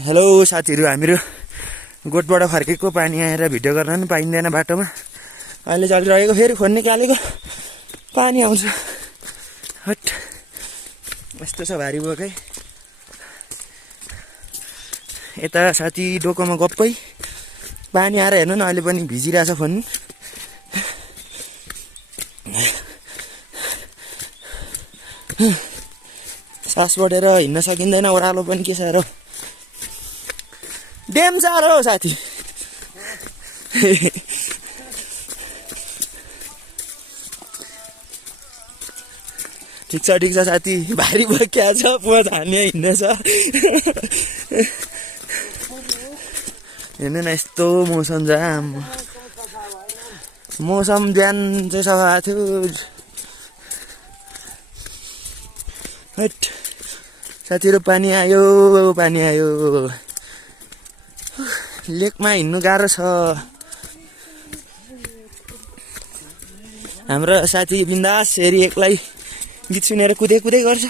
Hello साथीहरू, हामीहरू गोठबाट फर्केको पानी आएर भिडियो गर्न पनि पाइँदैन बाटोमा। अहिले चलिरहेको फेरि फोन निकालेको पानी आउँछ। हट, यस्तो छ भारी बोकै। यता साथी डोकोमा गप्पै पानी आएर हेर्नु न, अहिले पनि भिजिरहेछ फोन। सास बढेर हिँड्न सकिँदैन, ओह्रालो पनि के साह्रो डेम साह्रो साथी। ठिक छ साथी, भारी बोक्या छ, पुवा धान्ने हिँड्दैछ। हेर्नु न यस्तो मौसम छ। मौसम बिहान चाहिँ सफा थियो। हट साथीहरू, पानी आयो। लेकमा हिँड्नु गाह्रो छ। हाम्रो साथी बिन्दास फेरि एक्लै गीत सुनेर कुदै गर्छ।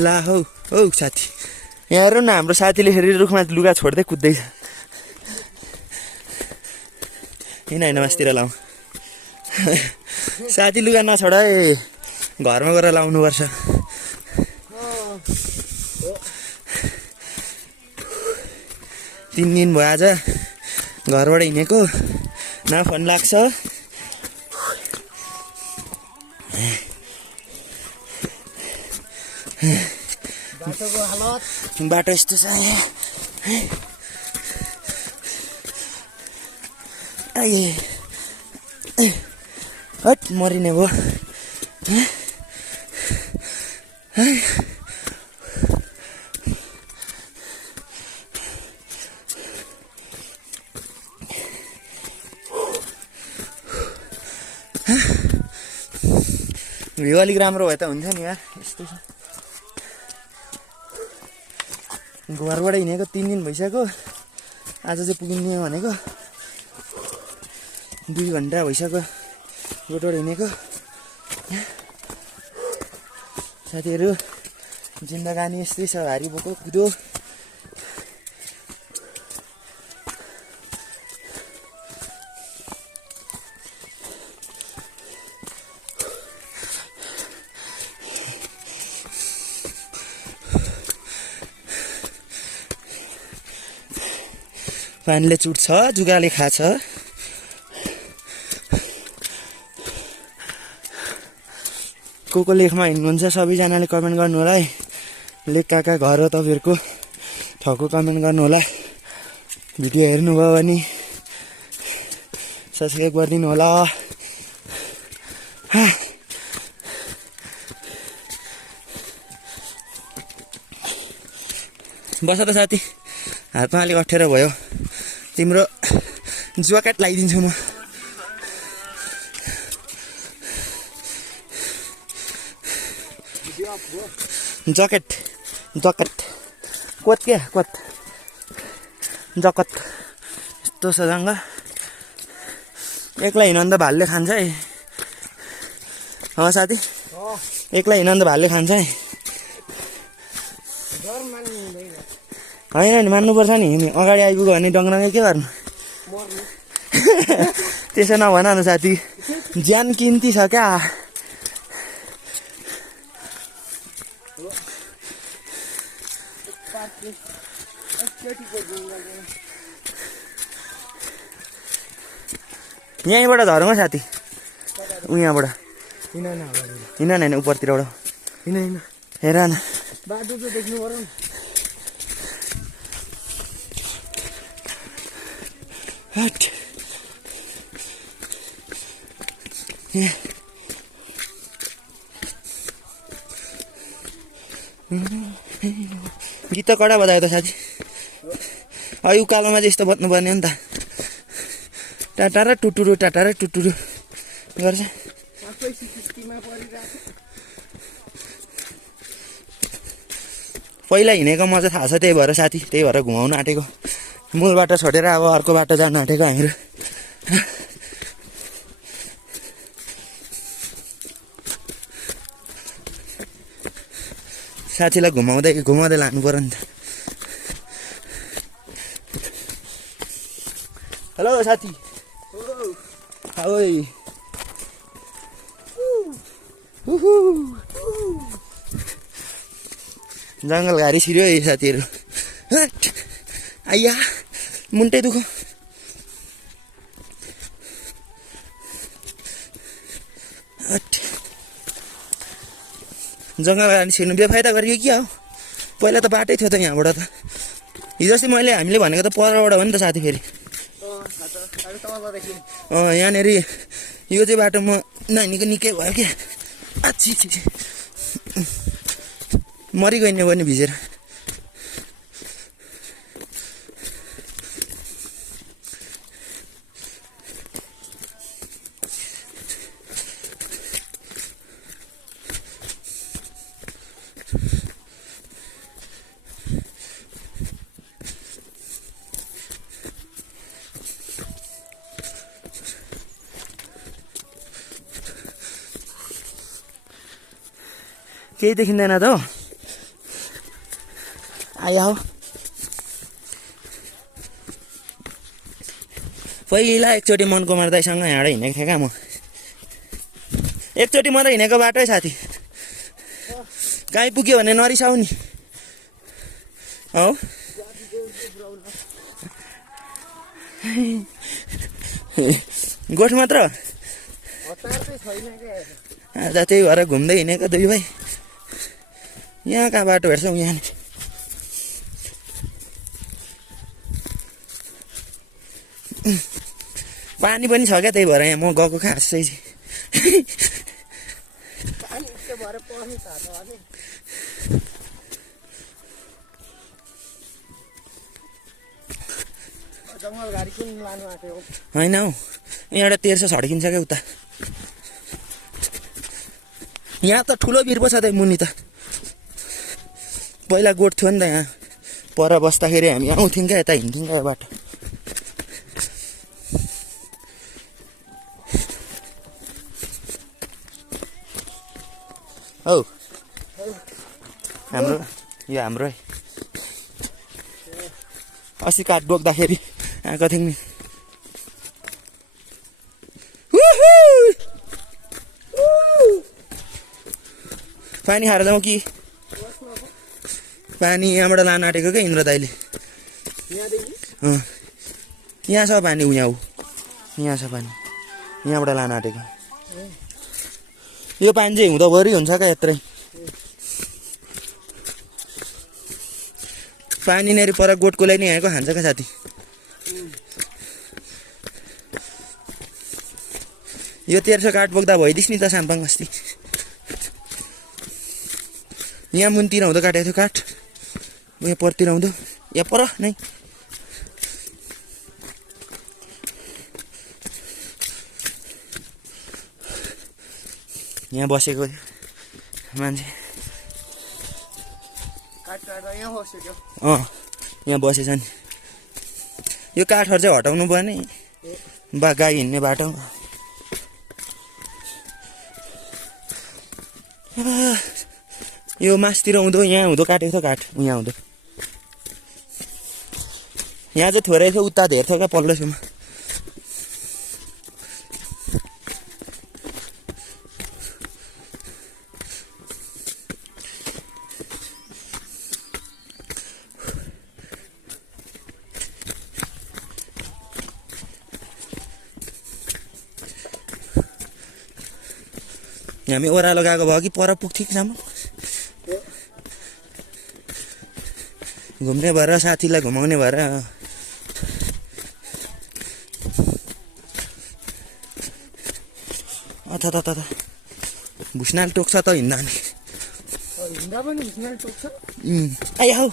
ला हौ साथी, यहाँ हेर्नु न, हाम्रो साथीले फेरि रुखमा लुगा छोड्दै कुद्दैछ। होइन मास्तिर लाउँ। साथी लुगा नछोड है, घरमा गएर लाउनुपर्छ। 3 दिन भयो आज घरबाट हिँडेको, न फोन लाग्छ। बाटो यस्तो छ। हट, मरिने भयो। भ्यू अलिक राम्रो भए त हुन्छ नि यार। यस्तो छ, घरबाट हिँडेको 3 दिन भइसक्यो। आज चाहिँ पुगिने भनेको 2 घन्टा भइसक्यो गोठबाट हिँडेको। साथीहरू, जिन्दगानी यस्तै छ, भारी बोको कुदो। पानीले चुट्छ, जुगाले खाछ। को लेकमा हिँड्नुहुन्छ सबैजनाले कमेन्ट गर्नु होला है। लेक कहाँ घर हो तपाईँहरूको, ठाउँको कमेन्ट गर्नु होला। भिडियो हेर्नुभयो भने सब्सक्राइब गरिदिनु होला। बस त साथी, हातमा अलिक अप्ठ्यारो भयो। तिम्रो ज्याकेट लगाइदिन्छु म। ज्याकेट कोट क्या, जकत यस्तो छ जङ्गा। एक्लै हिँड्नु त भालले खान्छ है। साथी, एक्लै हिँड्नु त भालले खान्छ है। होइन नि, मान्नुपर्छ नि। अगाडि आइपुग्यो भने डङडङै के गर्नु। त्यसो नभन न साथी, ज्यान किन्ती छ क्या। यहीँबाट झरौँ साथी, यहाँबाट हिँड उपरतिरबाट हेर न। बाटो त देख्नु पर्यो नि। गीत त कडा बजायो त साथी। उकालोमा चाहिँ यस्तो बज्नुपर्ने हो नि त। टाटारा टुटुरु गर्छ। पहिला हिँडेको मजा थाहा छ, त्यही भएर साथी, त्यही भएर घुमाउनु आँटेको। मूल बाटो छोडेर अब अर्को बाटो जानु आँटेको हामीहरू। साथीलाई घुमाउँदै घुमाउँदै लानु पर्यो नि त। हेलो साथी, ओइ जङ्गल घारी छिर्यो है साथीहरू। आइया मुन्टे दुखो। जङ्गल घारी छिर्नु बेफाइदा गरियो क्या हो? पहिला त बाटै थियो त यहाँबाट त। हिजो अस्ति हामीले भनेको त परबाट हो नि त साथी। फेरि यहाँनिर यो चाहिँ बाटो म नानीको निकै भयो क्या। आच्छी मरिगयो भने भिजेर। केही देखिँदैन त हो। आया हो पहिला एकचोटि मनकुमार दाइसँग हिँडेर हिँडेको थिएँ क्या म। एकचोटि मात्रै हिँडेको बाटै साथी। कहीँ पुग्यो भने नरिसाउ नि हौ। गोठ मात्र आज त्यही भएर घुम्दै हिँडेको दुई भाइ। यहाँ कहाँ बाटो हेर्छौँ यहाँ नि। पानी पनि छ क्या, त्यही भएर यहाँ म गएको खासै चाहिँ। होइन हौ, यहाँबाट 1300 छड्किन्छ क्या उता। यहाँ त ठुलो बिर पो छ त मुनि त। पहिला गोठ थियो नि त यहाँ। पर बस्दाखेरि हामी आउँथ्यौँ क्या, यता हिँड्थ्यौँ क्या यो बाटो। हौ हाम्रो यो हाम्रो है। अस्ति काठ बोक्दाखेरि आएको थियौँ नि। पानी खाएर जाउँ कि? पानी यहाँबाट लान आँटेको क्या इन्द्र दाइले। यहाँ छ पानी, यहाँ यहाँ छ पानी, यहाँबाट लान आँटेको। यो पानी चाहिँ हिउँदोभरि हुन्छ क्या यत्रै। पानी नेरी पर गोठकोलाई नि आएको खान्छ क्या साथी। यो 1300 काठ बोक्दा भइदिस् नि त साम्पाङ अस्ति। यहाँ मुनतिर हुँदो काटेको थियो काठ, यहाँ परतिर हुँदो, यहाँ पर नै। यहाँ बसेको मान्छे यहाँ बसेछ नि। यो काठहरू चाहिँ हटाउनु पर्ने गाई हिँड्ने बाटो। यो मासतिर हुँदो, यहाँ हुँदो काटेको थियो काठ, यहाँ हुँदो। यहाँ चाहिँ थोरै थियो, उता धेर थियो क्या पल्लोसम्म। हामी ओह्रालो गएको भयो कि पर पुग्थ्यो कि सम्म। घुम्ने भएर, साथीलाई घुमाउने भएर। अथ भुसनाले टोक्छ त हिँड्दा नि। आइ हौ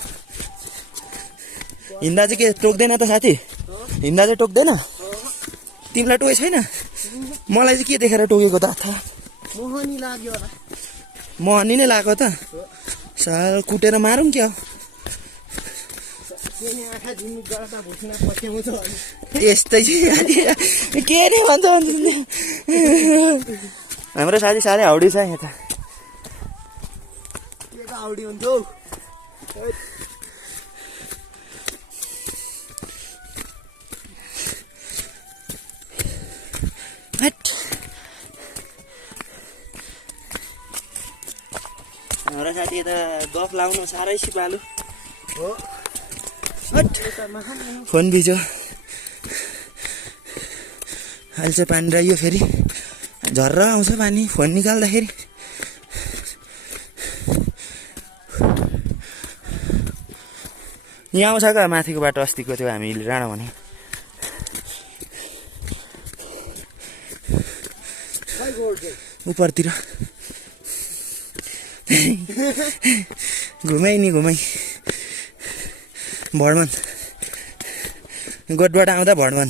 हिँड्दा चाहिँ के टोक्दैन त साथी? हिँड्दा चाहिँ टोक्दैन? तिमीलाई टोके छैन? मलाई चाहिँ के देखेर टोकेको त? मोहनी लाग्यो होला। मोहनी नै लाग्यो त? साल कुटेर मारौँ क्या यस्तै के नै भन्छ हाम्रो साथी साह्रै हाउडी छ यहाँ त हाउडी हुन्छ हौ हाम्रो साथी त गफ लाउनु साह्रै सिपालु हो फोन बिजो अहिले चाहिँ पानी रह्यो फेरि झर्र आउँछ पानी फोन निकाल्दाखेरि यहाँ आउँछ क्या माथिको बाटो अस्तिको त्यो हामीले राणा भने उपरतिर घुमाइ नि घुमाइ भडमान गोठबाट आउँदा भडमान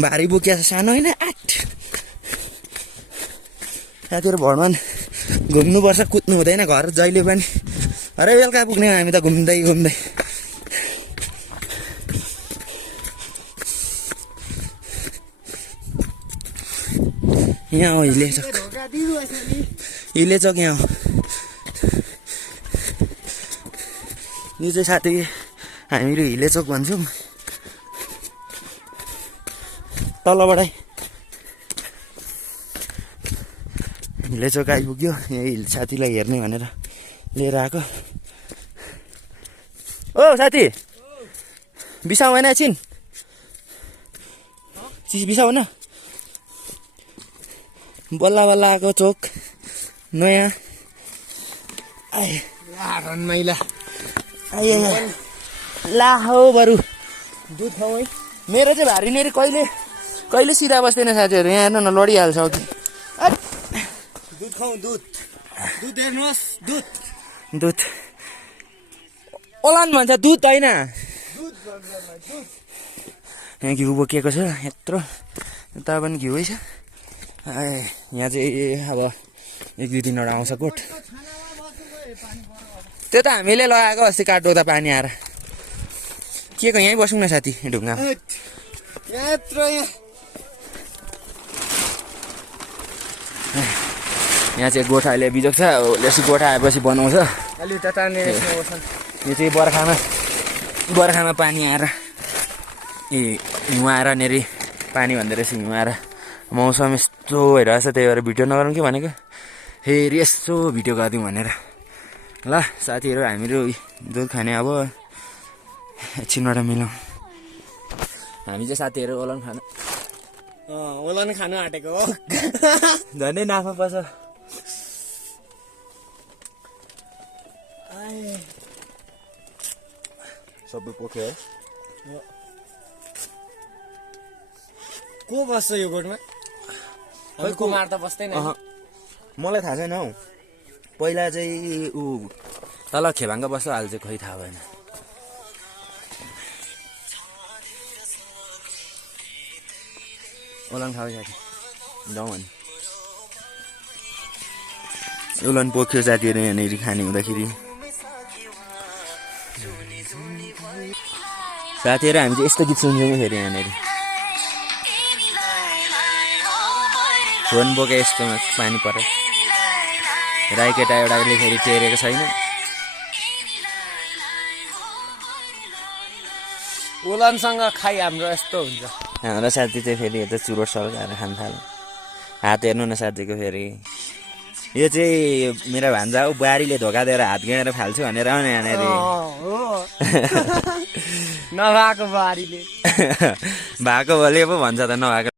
भारी बोकिया सानो होइन आठ त्यहाँतिर भडमान घुम्नुपर्छ कुद्नु हुँदैन घर जहिले पनि अरे बेलुका पुग्ने हामी त घुम्दै घुम्दै यहाँ हो हिले चोक यहाँ हो यो चाहिँ साथी हामीहरू हिले चोक भन्छौँ तलबाटै हिले चोक आइपुग्यो यही साथीलाई हेर्ने भनेर लिएर आएको ओ साथी बिसाउ होइन एकछिन बिसाउ न बल्ल बल्ल आएको चोक नयाँ मैला ला हौ बरु दुध खाऊ है मेरो चाहिँ भारी नेरी कहिले कहिले सिधा बस्दैन साथीहरू यहाँ हेर्नु न लडिहाल्छ कि दुध खाऊ दुध दुध हेर्नुहोस् दुध दुध ओलान भन्छ दुध होइन यहाँ घिउ बोकिएको छ यत्रो यता पनि घिउै छ यहाँ चाहिँ अब एक दुई दिनवटा आउँछ कोट त्यो त हामीले लगाएको अस्ति काट्दो त पानी आएर के को यहीँ बसौँ न साथी ढुङ्गामा यहाँ चाहिँ गोठा अहिले बिजोग छ यसो गोठा आएपछि बनाउँछ यो चाहिँ बर्खामा पानी आएर हिउँ आएर नेरी पानी भन्दो रहेछ हिउँ आएर मौसम यस्तो भइरहेछ त्यही भएर भिडियो नगरौँ कि भनेको फेरि यसो भिडियो गरिदिउँ भनेर ल साथीहरू हामीहरू दुध खाने अब एकछिनबाट मिलाउँ हामी चाहिँ साथीहरू ओलन खानु ओलन खानु आँटेको हो झन्डै नाफा पर्छ सबै पोख्यो है को बस्छ यो गोठमा खै कुमार त बस्दैन मलाई थाहा छैन हौ पहिला चाहिँ ऊ तल खेभाङ्ग बस्छ अहिले चाहिँ खै थाहा भएन ओलन खाऊ साथी जाउँ अनि ओलन पोख्यो साथीहरू यहाँनिर खाने हुँदाखेरि साथीहरू हामी चाहिँ यस्तो गीत सुन्छौँ फेरि यहाँनिर फोन बोके यस्तोमा पानी पऱ्यो राई केटा एउटाले फेरि टेरेको छैन ओलनसँग खाइ हाम्रो यस्तो हुन्छ हाम्रो साथी चाहिँ फेरि यता चुरोट सल्काएर खान थाल्यो हात हेर्नु न साथीको फेरि यो चाहिँ मेरो भान्जा हो बुहारीले धोका दिएर हात गिँडेर फाल्छु भनेर आउने यहाँनिर नभएको बुहारीले भएको भले पो भन्छ त नभएको